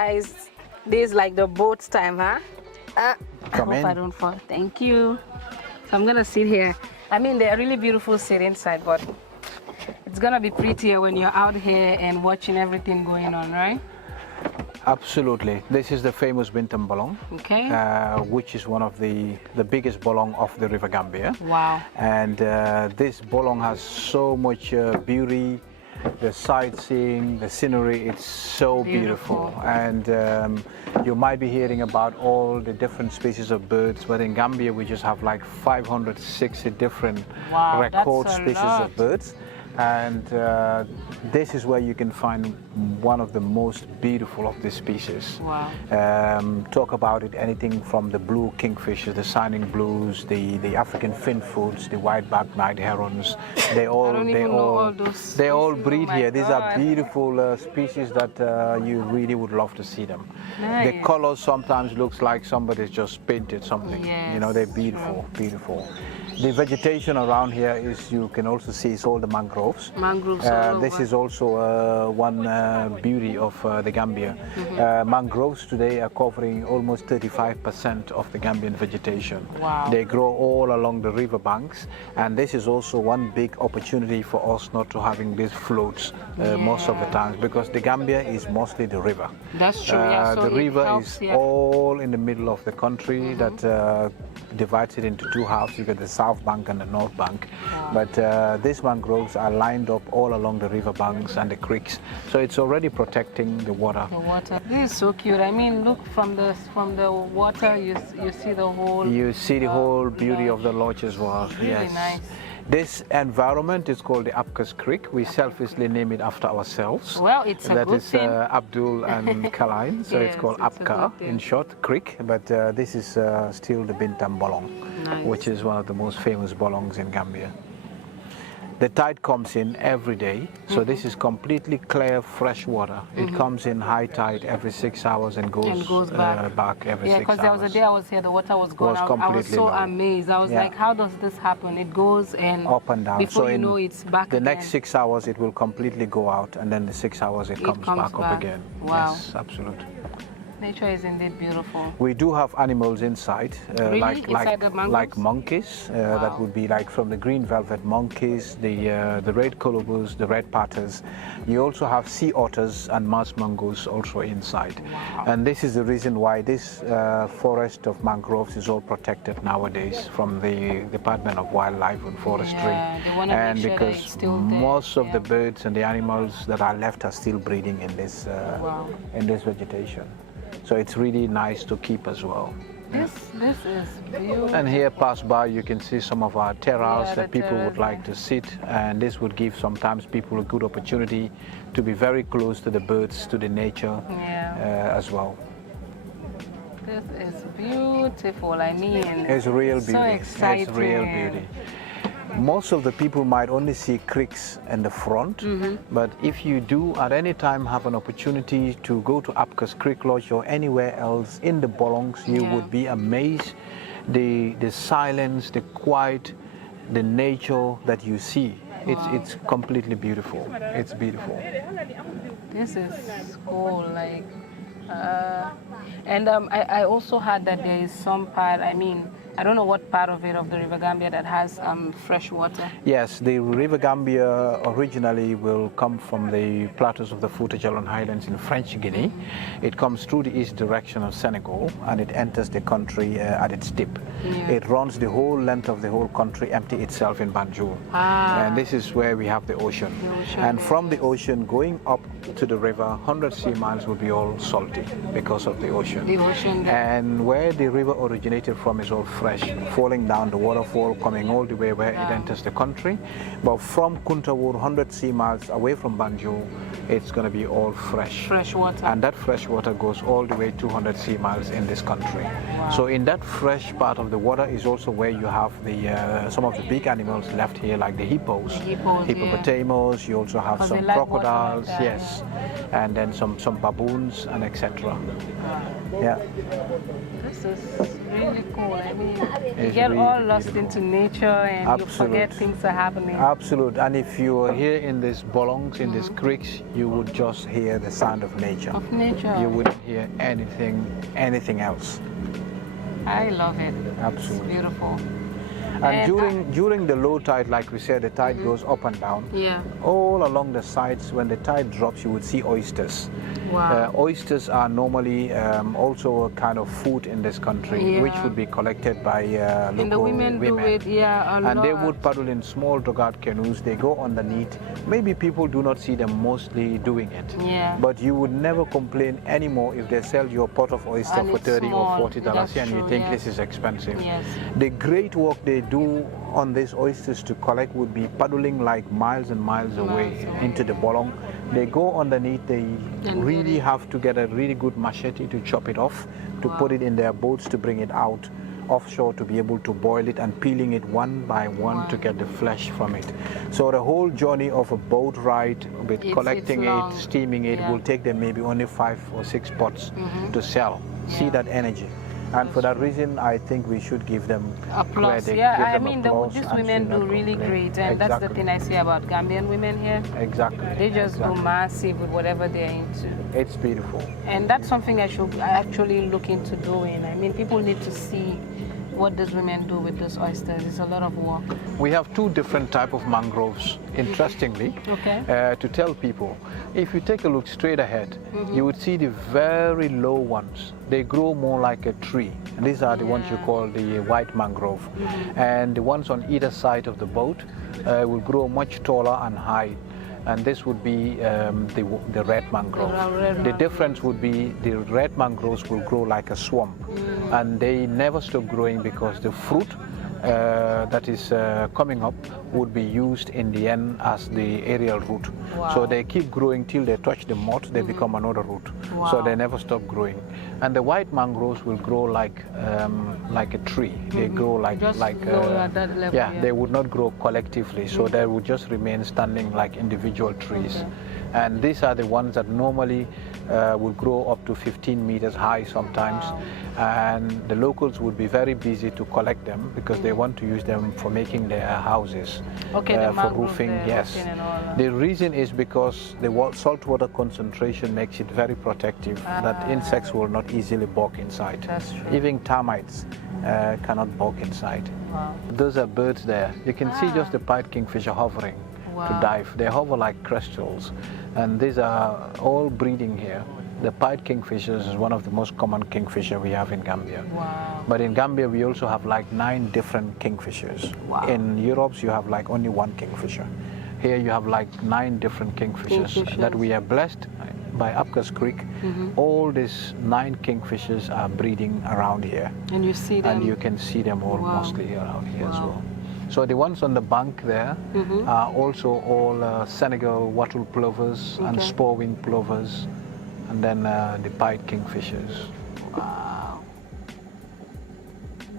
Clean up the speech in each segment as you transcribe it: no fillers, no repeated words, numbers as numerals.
guys, this is like the boat time, huh? I Come hope in. I don't fall. Thank you. So I'm gonna sit here. I mean, they're really beautiful sit inside, but it's gonna be prettier when you're out here and watching everything going on, right? Absolutely. This is the famous Bintam Bolong, Okay. which is one of the biggest bolong of the River Gambia. Wow. And this bolong has so much beauty, the sightseeing, the scenery, it's so beautiful. And you might be hearing about all the different species of birds, but in Gambia we just have like 560 different record species of birds. And this is where you can find one of the most beautiful of the species. Wow. Talk about it, anything from the blue kingfisher, the shining blues, the African finfoots, the white-backed night herons. They all breed here. These are beautiful species that you really would love to see them. Nice. The colors sometimes looks like somebody's just painted something. Yes, you know, they're beautiful, beautiful. The vegetation around here is, you can also see, it's all the mangroves. Mangroves this is also one beauty of the Gambia. Mangroves today are covering almost 35% of the Gambian vegetation. Wow. They grow all along the river banks, and this is also one big opportunity for us not to having these floats most of the times, because the Gambia is mostly the river. That's true. Yeah, so the river is all in the middle of the country that divides it into two halves. You got the south bank and the north bank. But these mangroves are lined up all along the river banks and the creeks, so it's already protecting the water. The water. This is so cute. I mean, look, from the water, you see the whole. You see the whole beauty of the lodge as well. Really yes. nice. This environment is called the AbCa's Creek. We selfishly name it after ourselves. Well, it's a good thing. That is Abdul and Kalain, so Yes, it's called it's AbCa in short, creek. But this is still the Bintam Bolong, which is one of the most famous bolongs in Gambia. The tide comes in every day, so this is completely clear, fresh water. It comes in high tide every 6 hours and goes back every 6 hours. Yeah, because there was a day I was here, the water was going out. I was so amazed. I was like, how does this happen? It goes and up and down. Before so you know, it's back the again. next 6 hours, it will completely go out, and then the 6 hours, it comes back up again. Wow. Yes, absolutely. Nature is indeed beautiful. We do have animals inside, Really? Inside the mangroves? like monkeys. That would be like from the green velvet monkeys, the red colobus, the red paters. You also have sea otters and marsh mongoose also inside. Wow. And this is the reason why this forest of mangroves is all protected nowadays from the Department of Wildlife and Forestry. Yeah, they want to make sure because that it's still most of the birds and the animals that are left are still breeding in this vegetation. So it's really nice to keep as well. This is beautiful. And here pass by, you can see some of our terraces that people would like to sit, and this would give sometimes people a good opportunity to be very close to the birds, to the nature as well. This is beautiful. I mean, it's real beauty. So exciting. It's real beauty. Most of the people might only see creeks in the front, but if you do at any time have an opportunity to go to AbCa's Creek Lodge or anywhere else in the bolongs, you would be amazed the silence, the quiet, the nature that you see. It's completely beautiful. It's beautiful. This is cool. Like, and I also heard that there is some part. I mean, I don't know what part of it, of the River Gambia, that has fresh water. Yes, the River Gambia originally will come from the plateaus of the Fouta-Djallon Highlands in French Guinea. It comes through the east direction of Senegal, and it enters the country at its tip. It runs the whole length of the whole country, empty itself in Banjul. And this is where we have the ocean. And from the ocean going up to the river, 100 sea miles will be all salty because of the ocean. And where the river originated from is all fresh, falling down the waterfall, coming all the way where it enters the country. But from Kuntawur, 100 sea miles away from Banjul, it's going to be all fresh. Fresh water. And that fresh water goes all the way 200 sea miles in this country. So in that fresh part of the water is also where you have the some of the big animals left here, like the hippos, hippopotamus. You also have some crocodiles, and then some baboons and etc. Yeah. This is really cool. I mean, you It's get really all lost beautiful. into nature and you forget Absolute. things are happening. Absolute. And if you are here in these bolongs, in these creeks, you would just hear the sound of nature. Of nature. You wouldn't hear anything else. I love it. Absolutely. It's beautiful. And during the low tide, like we said, the tide goes up and down. Yeah. All along the sides, when the tide drops, you would see oysters. Wow. Oysters are normally also a kind of food in this country, which would be collected by local and the women do it, a and lot. they would paddle in small dugout canoes. They go underneath. Maybe people do not see them mostly doing it. Yeah. But you would never complain anymore if they sell you a pot of oyster And for it's $30 small. or $40 That's and you true, think yes. this is expensive. Yes. The great work they do on these oysters to collect would be paddling like miles and miles away into the bolong. They go underneath, they really have to get a really good machete to chop it off, to put it in their boats to bring it out offshore to be able to boil it and peeling it one by one to get the flesh from it. So the whole journey of a boat ride with collecting it, steaming it, will take them maybe only 5 or 6 pots to sell. See that energy. And for that reason, I think we should give them applause. credit. Yeah, give I them mean, applause these and women should not do really complain. great, and that's the thing I see about Gambian women here. Exactly. They just go massive with whatever they're into. It's beautiful. And that's something I should actually look into doing. I mean, people need to see what these women do with those oysters. It's a lot of work. We have 2 different types of mangroves, interestingly, to tell people. If you take a look straight ahead, you would see the very low ones. They grow more like a tree. And these are the ones you call the white mangrove. And the ones on either side of the boat will grow much taller and high. And this would be the red mangrove. The difference would be the red mangroves will grow like a swamp. And they never stop growing because the fruit that is coming up would be used in the end as the aerial root. So they keep growing till they touch the mud, they become another root. So they never stop growing. And the white mangroves will grow like a tree. They grow like at that level, they would not grow collectively. So they would just remain standing like individual trees. And these are the ones that normally will grow up to 15 meters high sometimes. And the locals would be very busy to collect them because they want to use them for making their houses, for roofing. Yes. The reason is because the saltwater concentration makes it very protective, that insects will not easily bog inside. That's true. Even termites cannot bog inside. Those are birds there. You can see just the pied kingfisher hovering to dive. They hover like crystals. And these are all breeding here. The pied kingfishers is one of the most common kingfisher we have in Gambia. But in Gambia, we also have like 9 different kingfishers. In Europe, you have like only 1 kingfisher. Here you have like 9 different kingfishers that we are blessed by AbCa's Creek. All these 9 kingfishers are breeding around here. And you see them? And you can see them all mostly around here as well. So the ones on the bank there are also all Senegal wattle plovers and spur-wing plovers, and then the pied kingfishers. Wow.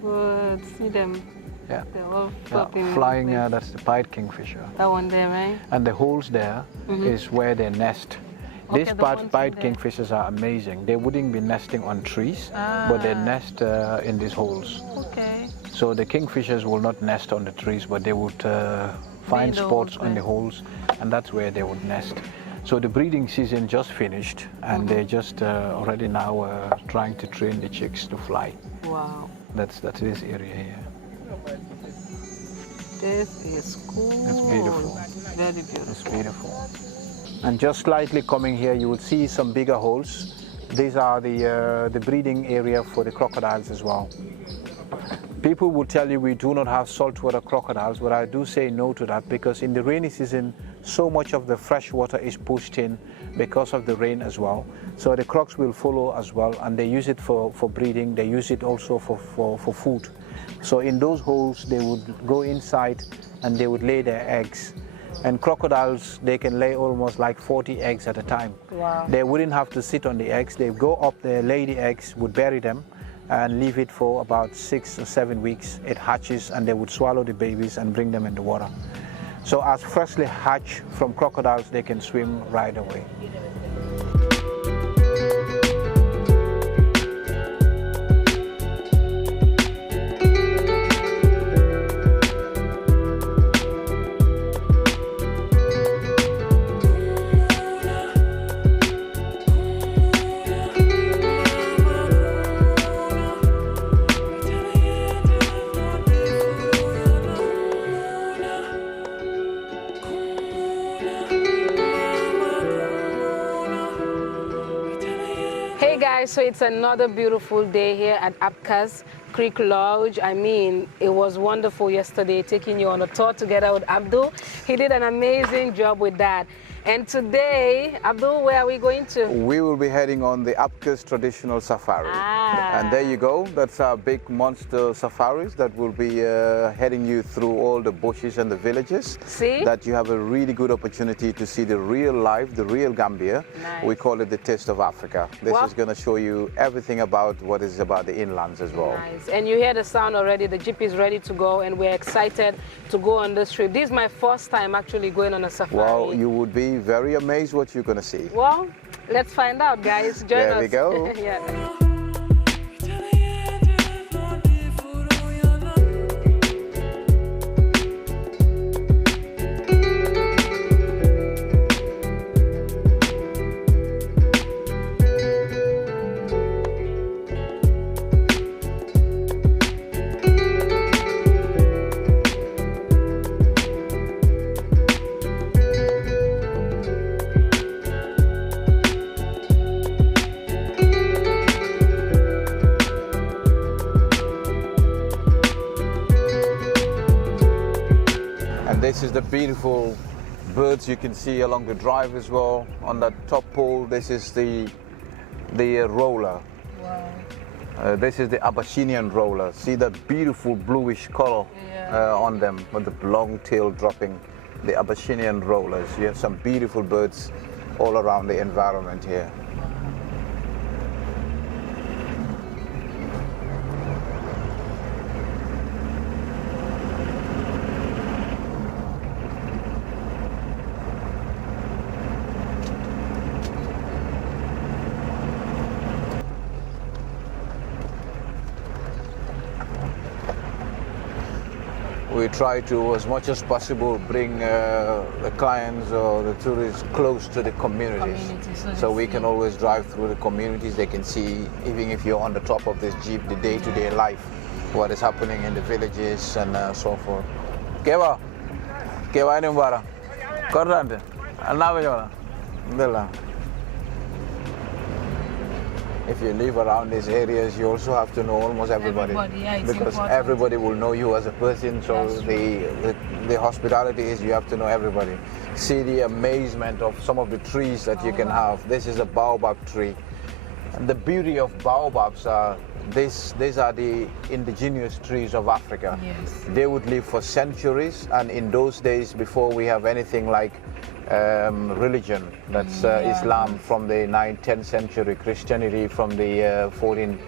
Good. See them. Yeah. They're all flopping. Flying, that's the pied kingfisher. That one there, right? And the holes there is where they nest. These pied kingfishers are amazing. They wouldn't be nesting on trees, but they nest in these holes. Okay. So the kingfishers will not nest on the trees, but they would find spots on the holes, and that's where they would nest. So the breeding season just finished, and they just already now trying to train the chicks to fly. Wow. That's this area here. This is cool. It's beautiful. Very beautiful. It's beautiful. And just slightly coming here, you will see some bigger holes. These are the breeding area for the crocodiles as well. People will tell you we do not have saltwater crocodiles, but I do say no to that, because in the rainy season, so much of the fresh water is pushed in because of the rain as well. So the crocs will follow as well, and they use it for breeding. They use it also for food. So in those holes, they would go inside and they would lay their eggs. And crocodiles, they can lay almost like 40 eggs at a time. Wow. They wouldn't have to sit on the eggs. They go up, they lay the eggs, would bury them, and leave it for about 6 or 7 weeks. It hatches, and they would swallow the babies and bring them in the water. So as freshly hatched from crocodiles, they can swim right away. guys, so it's another beautiful day here at AbCa's Creek Lodge. I mean, it was wonderful yesterday taking you on a tour together with Abdul. He did an amazing job with that. And today, Abdul, where are we going to? We will be heading on the AbCa's traditional safari. And there you go. That's our big monster safaris that will be heading you through all the bushes and the villages. See? That you have a really good opportunity to see the real life, the real Gambia. Nice. We call it the taste of Africa. This is going to show you everything about what is about the inlands as well. Nice. And you hear the sound already. The jeep is ready to go, and we're excited to go on this trip. This is my first time actually going on a safari. Well, you would be very amazed what you're going to see. Well, let's find out, guys. Join us. There we go. Yeah. This is the beautiful birds you can see along the drive as well. On that top pole, this is the roller. Wow. This is the Abyssinian roller. See that beautiful bluish color on them with the long tail dropping. The Abyssinian rollers. You have some beautiful birds all around the environment here. We try to, as much as possible, bring the clients or the tourists close to the communities. So we can always drive through the communities. They can see, even if you're on the top of this jeep, the day-to-day life, what is happening in the villages and so forth. Kewa, kewa ini mbara, korante, anawe jona, If you live around these areas, you also have to know almost everybody, because everybody will know you as a person. So the hospitality is you have to know everybody. See the amazement of some of the trees that you can have. This is a Baobab tree. And the beauty of baobabs are these are the indigenous trees of Africa. Yes. They would live for centuries, and in those days, before we have anything like religion, that's Islam from the 9th, 10th century, Christianity from the 14th,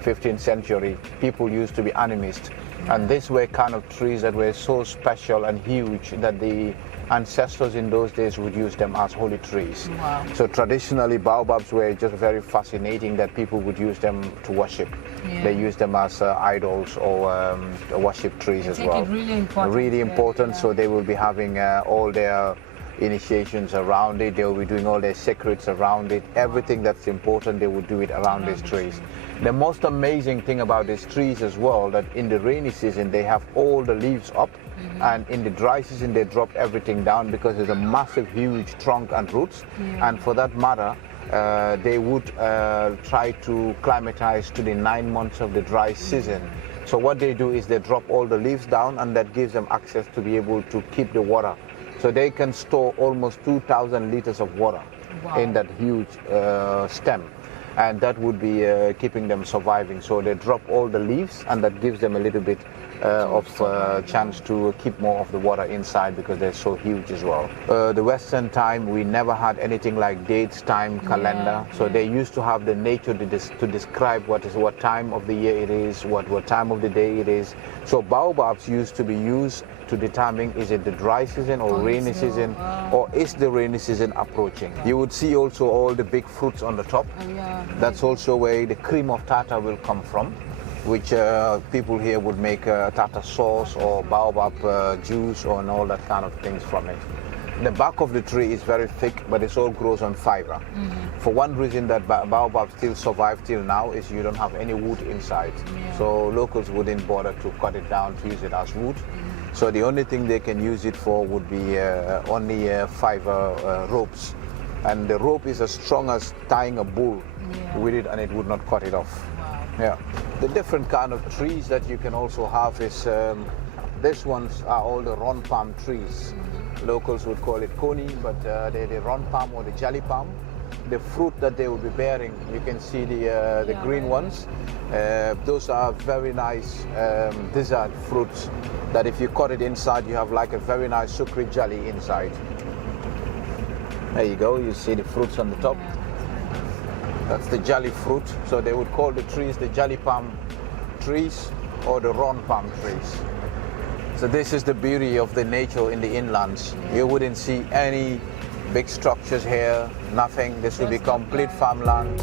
15th century, people used to be animists. And these were kind of trees that were so special and huge that the ancestors in those days would use them as holy trees. Wow. So traditionally, baobabs were just very fascinating that people would use them to worship. Yeah. They use them as idols or worship trees as well. Really important. Really important. So they will be having all their initiations around it. They will be doing all their secrets around it. Everything that's important, they will do it around these trees. The most amazing thing about these trees as well, that in the rainy season they have all the leaves up, and in the dry season they drop everything down because there's a massive, huge trunk and roots. And for that matter, they would try to climatize to the 9 months of the dry season. So what they do is they drop all the leaves down, and that gives them access to be able to keep the water. So they can store almost 2,000 liters of water in that huge stem. And that would be keeping them surviving. So they drop all the leaves, and that gives them a little bit of chance to keep more of the water inside because they're so huge as well. The Western time, we never had anything like dates, time, calendar. So they used to have the nature to describe what time of the year it is, what time of the day it is. So baobabs used to be used to determine is it the dry season or rainy season, or is the rainy season approaching. You would see also all the big fruits on the top. That's also where the cream of tartar will come from, which people here would make tartar sauce or baobab juice or and all that kind of things from it. The bark of the tree is very thick, but it all grows on fiber. For one reason that baobab still survive till now is you don't have any wood inside. So locals wouldn't bother to cut it down to use it as wood. So the only thing they can use it for would be only fiber ropes. and the rope is as strong as tying a bull with it, and it would not cut it off. Yeah. The different kind of trees that you can also have is these ones are all the ron palm trees. Locals would call it koni, but they're the ron palm or the jelly palm. The fruit that they will be bearing, you can see the green ones. Those are very nice dessert fruits that if you cut it inside, you have like a very nice sukri jelly inside. There you go, you see the fruits on the top. That's the jelly fruit. So they would call the trees the jelly palm trees or the ron palm trees. So this is the beauty of the nature in the inlands. You wouldn't see any big structures here, nothing. This will be complete farmland.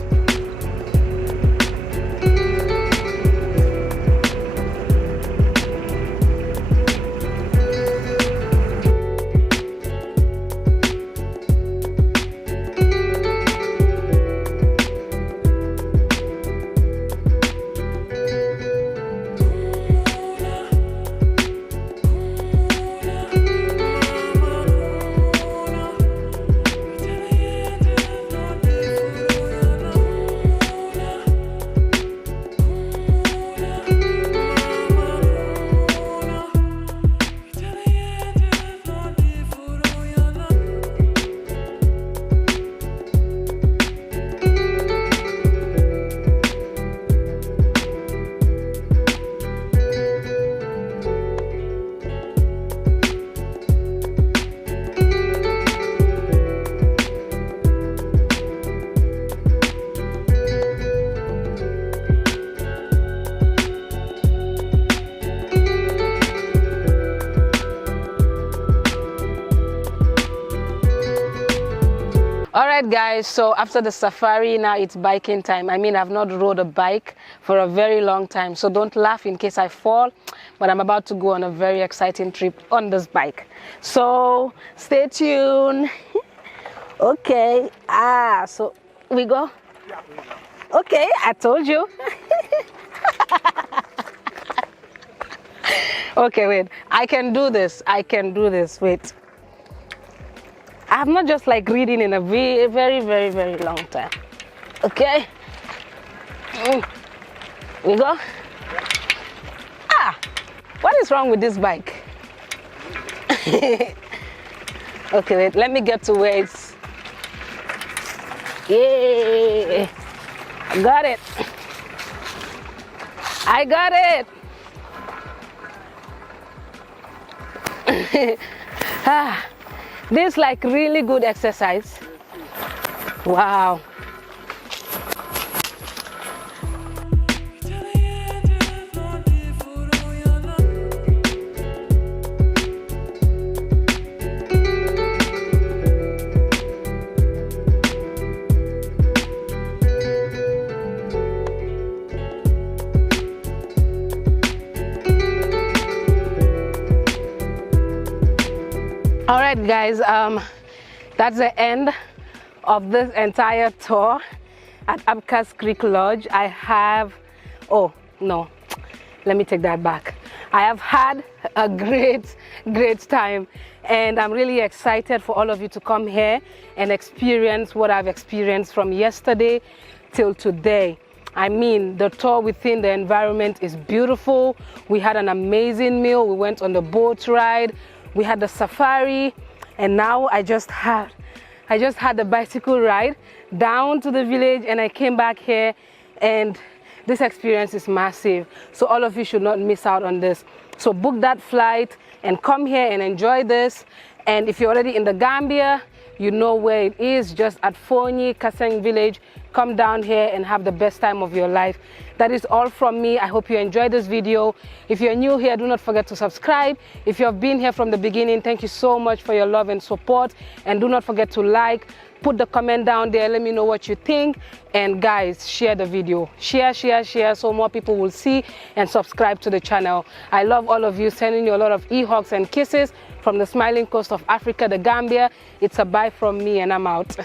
Alright guys, so after the safari, now it's biking time. I mean, I've not rode a bike for a very long time, so don't laugh in case I fall, but I'm about to go on a very exciting trip on this bike. So stay tuned. Okay, so we go? Yeah, we go. Okay, I told you. Okay, wait, I can do this, wait. I'm not just like reading in a very, very, very long time. Okay? We go? What is wrong with this bike? Okay, wait, let me get to where it's... Yeah! I got it! I got it! This is like really good exercise. Wow. All right, guys, that's the end of this entire tour at AbCa's Creek Lodge. I have, oh no, let me take that back. I have had a great time, and I'm really excited for all of you to come here and experience what I've experienced from yesterday till today. I mean, the tour within the environment is beautiful. We had an amazing meal. We went on the boat ride. We had the safari, and now I just had the bicycle ride down to the village, and I came back here, and this experience is massive. So all of you should not miss out on this. So book that flight and come here and enjoy this. And if you're already in the Gambia, you know where it is, just at Fonyi, Kaseng village. Come down here and have the best time of your life. That is all from me. I hope you enjoyed this video. If you're new here, do not forget to subscribe. If you have been here from the beginning, thank you so much for your love and support. And do not forget to like, put the comment down there, let me know what you think. And guys, share the video. Share so more people will see and subscribe to the channel. I love all of you, sending you a lot of e-hugs and kisses from the smiling coast of Africa, the Gambia. It's a bye from me, and I'm out.